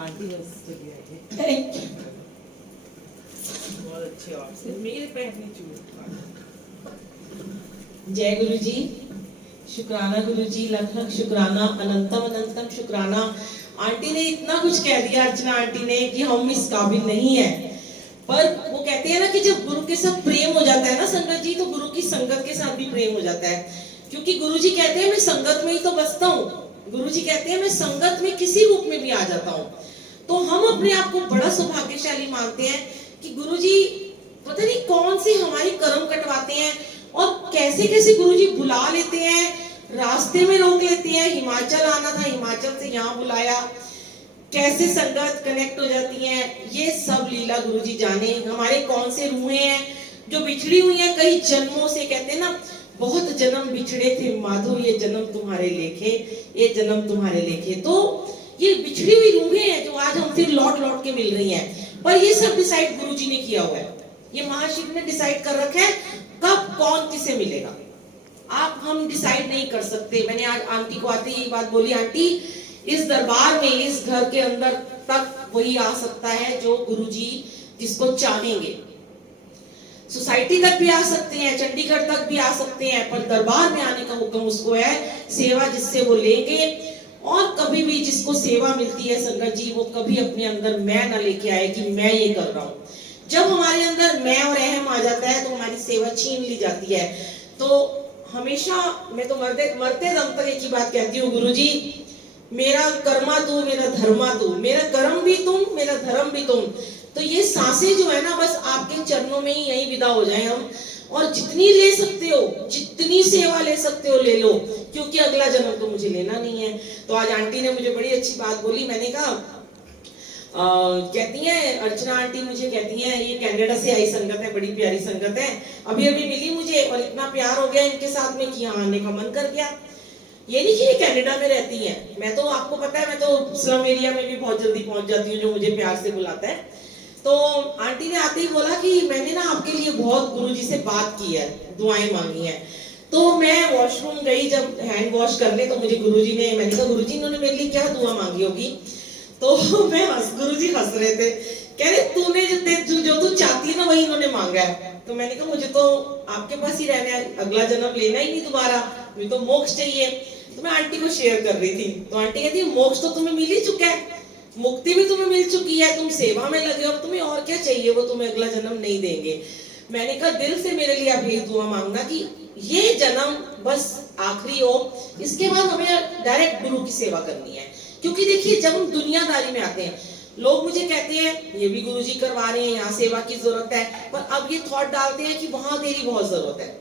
Aunty बस चली आई है। Thank you. बहुत अच्छे आपसे मेरे पैर नहीं चूक। जय गुरु जी, शुक्राना गुरु जी, लख लख शुक्राना, अनंतम अनंतम शुक्राना। आंटी ने इतना कुछ कह दिया, अर्चना आंटी ने, कि हम इस काबिल नहीं है। पर वो कहते हैं ना कि जब गुरु के साथ प्रेम हो जाता है ना संगत जी, तो गुरु की संगत के साथ भी प्रेम हो जाता है। क्योंकि गुरु जी कहते हैं मैं संगत में ही तो बसता हूँ। गुरु जी कहते हैं मैं संगत में किसी रूप में भी आ जाता हूँ। तो हम अपने आप को बड़ा सौभाग्यशाली मानते हैं कि गुरु जी पता नहीं कौन से हमारे कर्म कटवाते हैं और कैसे कैसे गुरु जी बुला लेते हैं, रास्ते में रोक लेते हैं। हिमाचल आना था, हिमाचल से यहाँ बुलाया, कैसे संगत कनेक्ट हो जाती है, ये सब लीला गुरु जी जाने। हमारे कौन से रूहें हैं जो बिछड़ी हुई हैं कई जन्मों से। कहते हैं ना बहुत जन्म बिछड़े थे माधो, ये जन्म तुम्हारे लेखे, ये जन्म तुम्हारे लेखे। तो ये बिछड़ी हुई रूहें हैं जो आज हमसे लौट लौट के मिल रही हैं। पर ये सब डिसाइड गुरु जी ने किया हुआ है। ये महाशिव ने डिसाइड कर रखा है कब कौन किसे मिलेगा। आप हम डिसाइड नहीं कर सकते। मैंने आज आंटी को आते ही बात बोली, आंटी इस दरबार में, इस घर के अंदर तक वही आ सकता है जो गुरुजी जिसको चाहेंगे। सोसाइटी तक भी आ सकते हैं, चंडीगढ़ तक भी आ सकते हैं, पर दरबार में आने का हुक्म उसको है। सेवा जिससे वो लेंगे, और कभी भी जिसको सेवा मिलती है संगत जी, वो कभी अपने अंदर मैं ना लेके आए कि मैं ये कर रहा हूँ। जब हमारे अंदर मैं और अहम आ जाता है तो हमारी सेवा छीन ली जाती है। तो हमेशा मैं तो मरते दम तक एक ही बात कहती हूँ, गुरु जी मेरा कर्मा तू, मेरा धर्मा तू, मेरा कर्म भी तुम, मेरा धर्म भी तुम। तो ये सांसें जो है ना, बस आपके चरणों में ही यही विदा हो जाए हम। और जितनी ले सकते हो, जितनी सेवा ले सकते हो ले लो, क्योंकि अगला जन्म तो मुझे लेना नहीं है। तो आज आंटी ने मुझे बड़ी अच्छी बात बोली। मैंने कहा कहती है अर्चना आंटी, मुझे कहती हैं ये कनाडा से आई संगत है, बड़ी प्यारी संगत है, अभी अभी मिली मुझे और इतना प्यार हो गया इनके साथ में कि यहाँ आने का मन कर गया। ये नहीं कि ये कनाडा में रहती हैं, मैं तो आपको पता है मैं तो स्लम एरिया में भी बहुत जल्दी पहुंच जाती हूँ जो मुझे प्यार से बुलाता है। तो आंटी ने आते ही बोला कि मैंने ना आपके लिए बहुत गुरुजी से बात की है, दुआएं मांगी हैं। तो मैं वॉशरूम गई जब हैंड वॉश करने, तो मुझे गुरुजी ने, मैंने कहा गुरुजी इन्होंने मेरे लिए क्या दुआ मांगी होगी। तो मैं गुरुजी हंस रहे थे, कह रहे तूने जो तू चाहती ना वही इन्होंने मांगा है। तो मैंने कहा मुझे तो आपके पास ही रहना है, अगला जन्म लेना ही नहीं दोबारा, मुझे तो मोक्ष चाहिए। तो मैं आंटी को शेयर कर रही थी, तो आंटी कहती है मोक्ष तो तुम्हें मिल ही चुका है, मुक्ति भी तुम्हें मिल चुकी है, तुम सेवा में लगे हो, अब तुम्हें और क्या चाहिए, वो तुम्हें अगला जन्म नहीं देंगे। मैंने कहा दिल से मेरे लिए आप ये दुआ मांगना कि ये जन्म बस आखिरी हो, इसके बाद हमें डायरेक्ट गुरु की सेवा करनी है। क्योंकि देखिए जब हम दुनियादारी में आते हैं, लोग मुझे कहते हैं ये भी गुरुजी करवा रहे हैं, यहाँ सेवा की जरूरत है, पर अब ये थॉट डालते हैं कि वहां तेरी बहुत जरूरत है,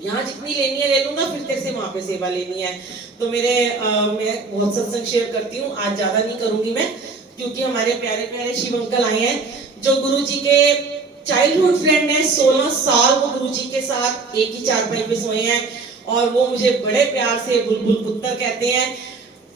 यहाँ जितनी लेनी है ले लूंगा, फिर तेरे से वहां पे सेवा लेनी है। तो मैं बहुत सत्संग शेयर करती हूँ, आज ज्यादा नहीं करूंगी मैं, क्योंकि हमारे प्यारे प्यारे शिव अंकल आए हैं जो गुरु जी के चाइल्डहुड फ्रेंड है। 16 साल वो गुरु जी के साथ एक ही चारपाई पे सोए हैं, और वो मुझे बड़े प्यार से बुलबुल पुत्र कहते हैं।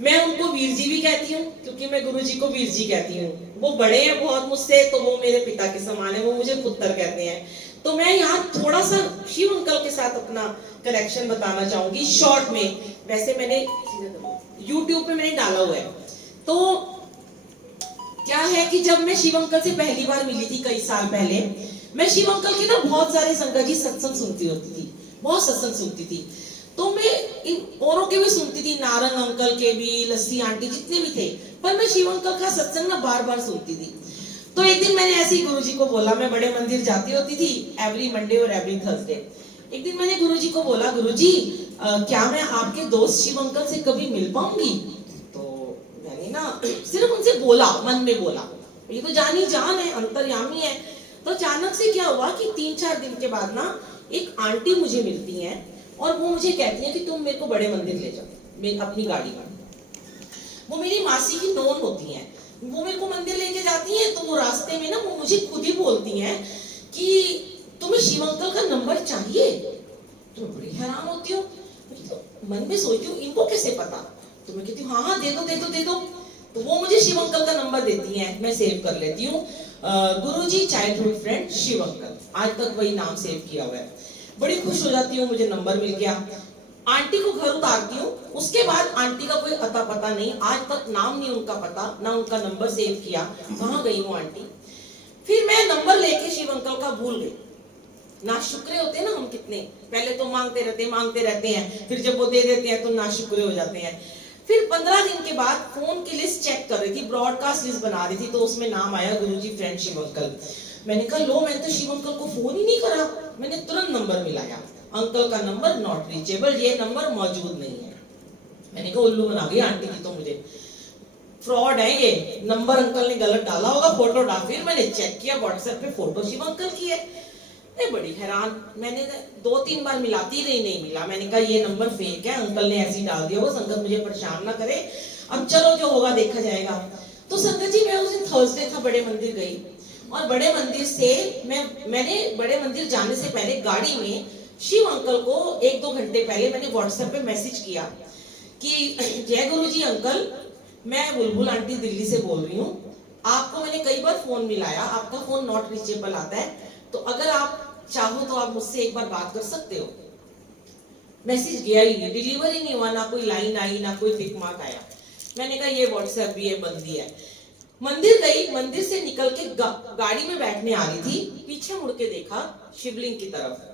मैं उनको वीर जी भी कहती हूँ, क्योंकि मैं गुरु जी को वीर जी कहती हूँ। वो बड़े हैं बहुत मुझसे, तो वो मेरे पिता के समान है, वो मुझे पुत्र कहते हैं। तो मैं यहाँ थोड़ा सा शिव अंकल के साथ अपना कनेक्शन बताना चाहूंगी शॉर्ट में। वैसे मैंने YouTube पे मैंने डाला हुआ है। तो क्या है कि जब मैं शिव अंकल से पहली बार मिली थी कई साल पहले, मैं शिव अंकल के ना बहुत सारे संगत जी सत्संग सुनती होती थी, बहुत सत्संग सुनती थी। तो मैं इन औरों के भी सुनती थी, नारंग अंकल के भी, लस्सी आंटी जितने भी थे, पर मैं शिव अंकल का सत्संग ना बार बार सुनती थी। तो एक दिन मैंने ऐसे ही गुरुजी को बोला, मैं बड़े मंदिर जाती होती थी एवरी मंडे और एवरी थर्सडे। एक दिन मैंने गुरुजी को बोला, गुरुजी क्या मैं आपके दोस्त शिव अंकल से कभी मिल पाऊंगी? तो मैंने ना सिर्फ उनसे बोला, मन में बोला, ये तो जानी जान है, अंतर्यामी है। तो अचानक से क्या हुआ कि 3-4 दिन के बाद ना एक आंटी मुझे मिलती है और वो मुझे कहती है कि तुम मेरे को बड़े मंदिर ले जाओ अपनी गाड़ी में। वो मेरी मासी की नोन होती है, वो मेरे को मंदिर लेके जाती हैं। तो वो रास्ते में ना वो मुझे खुद ही बोलती हैं कि तुम्हें शिव अंकल का नंबर चाहिए? तो मैं बड़ी हैरान होती हूँ, तो मन में सोचती हूँ इनको कैसे पता। तो मैं कहती हूँ हाँ हाँ दे दो दे दो दे दो। तो वो मुझे शिव अंकल का नंबर देती हैं, मैं सेव कर लेती हूँ, गुरुजी चाइल्डहुड फ्रेंड शिव अंकल, आज तक वही नाम सेव किया हुआ है। बड़ी खुश हो जाती हूँ, मुझे नंबर मिल गया। आंटी को घर उतारती हूँ, उसके बाद आंटी का कोई अता पता नहीं, आज तक नाम नहीं उनका पता, ना उनका नंबर सेव किया, कहाँ गई वो आंटी। फिर मैं नंबर लेके शिव अंकल का भूल गई। ना शुक्रे होते हैं ना हम कितने, पहले तो मांगते रहते हैं, फिर जब वो दे देते हैं तो ना शुक्रे हो जाते हैं। फिर 15 दिन के बाद फोन की लिस्ट चेक कर रही थी, ब्रॉडकास्ट लिस्ट बना रही थी, तो उसमें नाम आया गुरुजी फ्रेंड शिव अंकल। मैंने कहा लो, मैंने तो शिव अंकल को फोन ही नहीं करा। मैंने तुरंत नंबर मिलाया, अंकल का नंबर नॉट रीचेबल, ये नंबर मौजूद नहीं है। मैंने कहा उल्लू बना गई आंटी की तो मुझे, फ्रॉड है ये, नंबर अंकल ने गलत डाला होगा, फोटो डाल। फिर मैंने चेक किया व्हाट्सएप पे, फोटो शिव अंकल की है। मैं बड़ी हैरान, मैंने 2-3 बार मिलाती रही, नहीं मिला। मैंने कहा ये नंबर फेक है, अंकल ने ऐसे ही डाल दिया होगा, संगत मुझे परेशान ना करे, अब चलो जो होगा देखा जाएगा। तो संगत जी मैं उस दिन थर्सडे था, बड़े मंदिर गई, और बड़े मंदिर से मैंने बड़े मंदिर जाने से पहले गाड़ी में शिव अंकल को 1-2 घंटे पहले मैंने व्हाट्सएप पे मैसेज किया कि जय गुरुजी अंकल, मैं बुलबुल आंटी दिल्ली से बोल रही हूँ, आपको मैंने कई बार फोन मिलाया, आपका फोन नॉट रीचेबल आता है, तो अगर आप चाहो तो आप मुझसे एक बार बात कर सकते हो। मैसेज गया ही नहीं, डिलीवर ही नहीं हुआ, ना कोई लाइन आई, ना कोई टिक मार्क आया। मैंने कहा ये व्हाट्सएप भी है, बंदी है। मंदिर गई, मंदिर से निकल के गाड़ी में बैठने आ रही थी, पीछे मुड़ के देखा शिवलिंग की तरफ,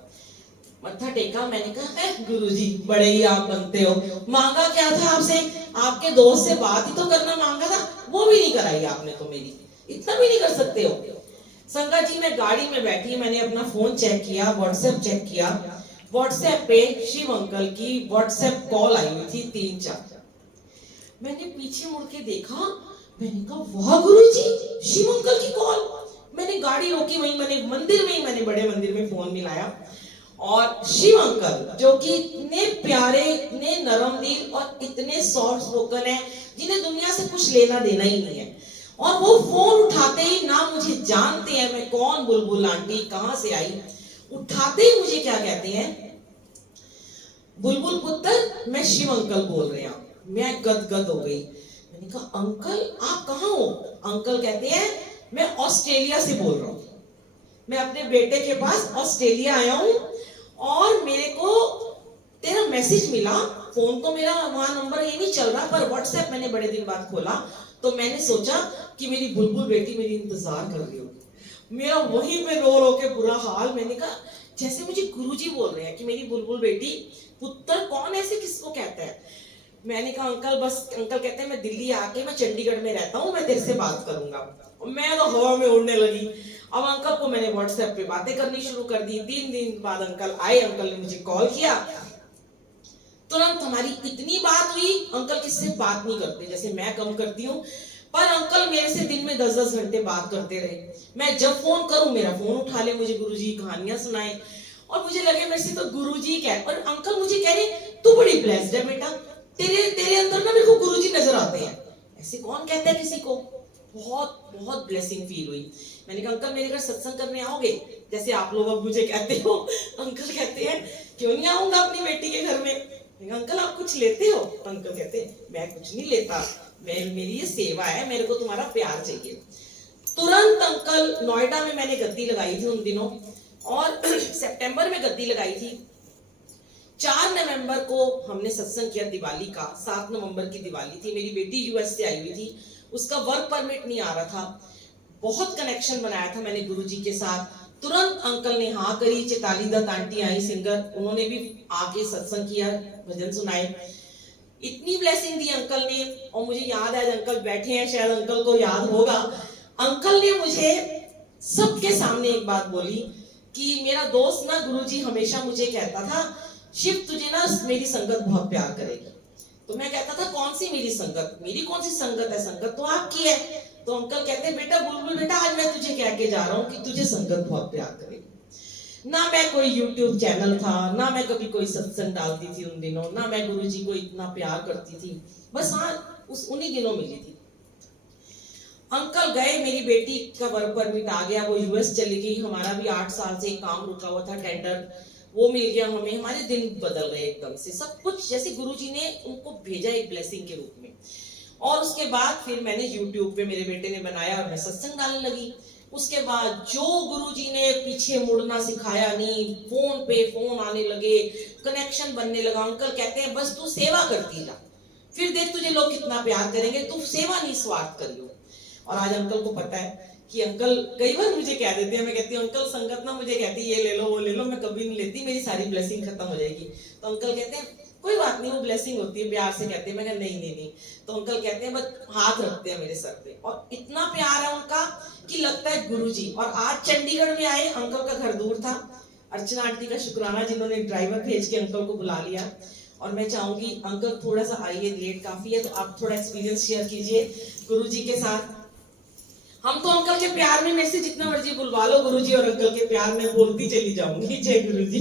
मत्था टेका। मैंने कहा गुरुजी बड़े ही आप बनते हो, मांगा क्या था आपसे, आपके दोस्त से बात ही तो करना मांगा था, वो भी नहीं कराई आपने तो मेरी, इतना भी नहीं कर सकते हो। संगत जी मैं गाड़ी में बैठी, मैंने अपना फोन चेक किया, व्हाट्सएप चेक किया, व्हाट्सएप पे शिव अंकल की व्हाट्सएप कॉल आई हुई थी 3-4। मैंने पीछे मुड़ के देखा, मैंने कहा वाह गुरुजी, शिव अंकल की कॉल। मैंने गाड़ी रोकी, वहीं मैंने मंदिर में ही, मैंने बड़े मंदिर में फोन मिलाया, और शिव अंकल जो कि इतने प्यारे, इतने नरम दिल और इतने सॉफ्ट स्पोकन है, जिन्हें दुनिया से कुछ लेना देना ही नहीं है, और वो फोन उठाते ही, ना मुझे जानते हैं मैं कौन, बुलबुल आंटी कहां से आई, उठाते ही मुझे क्या कहते हैं, बुलबुल पुत्र मैं शिव अंकल बोल रहे हैं। मैं गदगद हो गई। मैंने कहा अंकल आप कहाँ हो? अंकल कहते हैं मैं ऑस्ट्रेलिया से बोल रहा हूँ, मैं अपने बेटे के पास ऑस्ट्रेलिया आया हूँ, और मेरे को तेरा मैसेज मिला, फोन तो मेरा वहां नंबर ये नहीं चल रहा, पर व्हाट्सएप मैंने बड़े दिन बाद खोला, तो मैंने सोचा कि मेरी बुलबुल बेटी मेरी इंतजार कर रही होगी। मेरा वहीं पे रो रो के बुरा हाल। मैंने कहा जैसे मुझे गुरुजी बोल रहे हैं कि मेरी बुलबुल बेटी, पुत्र कौन ऐसे किसको कहता है। मैंने कहा अंकल बस, अंकल कहते हैं मैं दिल्ली आके, मैं चंडीगढ़ में रहता हूँ, मैं तेरे से बात करूंगा। मैं तो हवा में उड़ने लगी। अब अंकल को मैंने व्हाट्सएप पे बातें करनी शुरू कर दी। 3 दिन बाद अंकल आए, अंकल ने मुझे कॉल किया, तुरंत हमारी इतनी बात हुई। अंकल किससे बात नहीं करते, जैसे मैं कम करती हूँ, पर अंकल मेरे से दिन में 10-10 घंटे बात करते रहे। मैं जब फोन करूं मेरा फोन उठा ले, मुझे गुरुजी कहानियां सुनाए, और मुझे लगे मेरे से तो गुरुजी क्या है। और अंकल मुझे कह रहे तू बड़ी ब्लेस्ड है बेटा, तेरे अंदर ना मेरे को गुरुजी नजर आते हैं। ऐसे कौन कहता है किसी को। बहुत बहुत ब्लेसिंग फील हुई। मैंने कहा अंकल मेरे घर सत्संग करने आओगे, जैसे आप लोग अब मुझे कहते हो। अंकल कहते हैं क्यों नहीं आऊंगा अपनी बेटी के घर में। अंकल आप कुछ लेते हो? अंकल कहते हैं मैं कुछ नहीं लेता, मेरी ये सेवा है, मेरे को तुम्हारा प्यार चाहिए। तुरंत अंकल, नोएडा में मैंने गद्दी लगाई थी उन दिनों, और सितंबर में गद्दी लगाई थी। 4 नवंबर को हमने सत्संग किया दिवाली का, 7 नवंबर की दिवाली थी। मेरी बेटी यूएस से आई हुई थी, उसका वर्क परमिट नहीं आ रहा था। बहुत कनेक्शन बनाया था मैंने गुरुजी के साथ। तुरंत अंकल ने हाँ करी। चैताली दत्त आंटी आई सिंगर, उन्होंने भी आके सत्संग किया, भजन सुनाए। इतनी ब्लेसिंग दी अंकल ने। और मुझे याद है, अंकल बैठे हैं, शायद अंकल को याद होगा, अंकल ने मुझे सबके सामने एक बात बोली कि मेरा दोस्त ना गुरुजी हमेशा मुझे कहता था शिव तुझे ना मेरी संगत बहुत प्यार करेगी। तो मैं कहता था कौन सी मेरी संगत, मेरी कौन सी संगत है, संगत तो आपकी है। तो अंकल कहते हैं बेटा बुलबुल बेटा, आज मैं तुझे कह के जा रहा हूँ कि तुझे संगत बहुत प्यार करेगी। ना मैं कोई यूट्यूब चैनल था, ना मैं कभी कोई सत्संग डालती थी उन दिनों, ना मैं गुरुजी को इतना प्यार करती थी, बस हाँ उन्हीं दिनों मिली थी। अंकल गए, मेरी बेटी का वर्क परमिट आ गया, वो यूएस चली गई। हमारा भी 8 साल से काम रुका हुआ था, टेंडर वो मिल गया हमें। हमारे दिन बदल गए एकदम से, सब कुछ जैसे गुरुजी ने उनको भेजा एक ब्लेसिंग के रूप में। और उसके बाद फिर मैंने यूट्यूब पे मेरे बेटे ने बनाया और मैं सत्संग डालने लगी। उसके बाद जो गुरुजी ने पीछे मुड़ना सिखाया नहीं, फोन पे फोन आने लगे, कनेक्शन बनने लगा। अंकल कहते हैं बस तू सेवा करती जा, फिर देख तुझे लोग कितना प्यार करेंगे, तू सेवा नहीं स्वार्थ करियो। और आज अंकल को पता है कि अंकल कई बार मुझे कह देते हैं, मैं कहती हूँ अंकल संगत ना मुझे कहती है ये ले लो वो ले लो, मैं कभी नहीं लेती, मेरी सारी ब्लेसिंग खत्म हो जाएगी। तो अंकल कहते हैं कोई बात नहीं, वो ब्लेसिंग होती है, प्यार से कहते हैं। मैं नहीं नहीं नहीं। तो अंकल कहते हैं बस हाथ रखते हैं मेरे सर पे, और इतना प्यार है उनका कि लगता है गुरुजी। और आज चंडीगढ़ में आए, अंकल का घर दूर था, अर्चना आंटी का शुक्राना जिन्होंने एक ड्राइवर भेज के अंकल को बुला लिया। और मैं चाहूंगी अंकल थोड़ा सा आइए, लेट काफी है, तो आप थोड़ा एक्सपीरियंस शेयर कीजिए गुरुजी के साथ। हम तो अंकल के प्यार में, मेरे से जितना मर्जी बुलवा लो गुरुजी और अंकल के प्यार में बोलती चली जाऊंगी। जय गुरुजी।